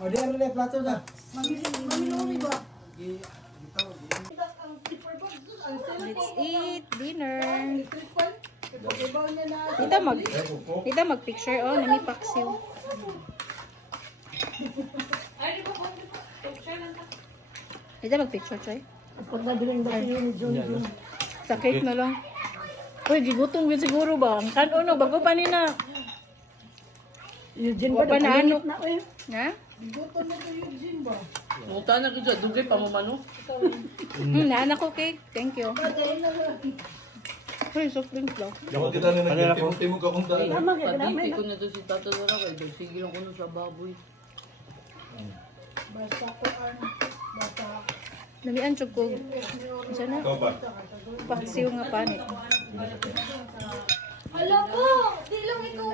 O, di ano na plato na. Mamilumi ba? Let's eat dinner. Ibaw niya na. Kita mag-picture oh, nami paksiw. Kita mag-picture, Choy. Pag nabiling ba yun, John? Sa cake na lang. Uy, gigutong yun siguro ba? Ang kanon, bago pa nina. Eugene Wa ba? pa na ano? Na, eh. Ha? Gutom na to Eugene ba? Muta na ko dyan, dugay pa mo mano. Naanak ko cake. Thank you. Uy, soft drinks daw. Dapat kita na nagtimog-timog akong daan. Tama ka, Kaditi ko na to si Tata Dora kay sige lang ko sa baboy. Basta ko basta. Namian chug ko. Isa na? Ikaw ba? Paksiw nga panit. Alam ko! Di lang ikaw.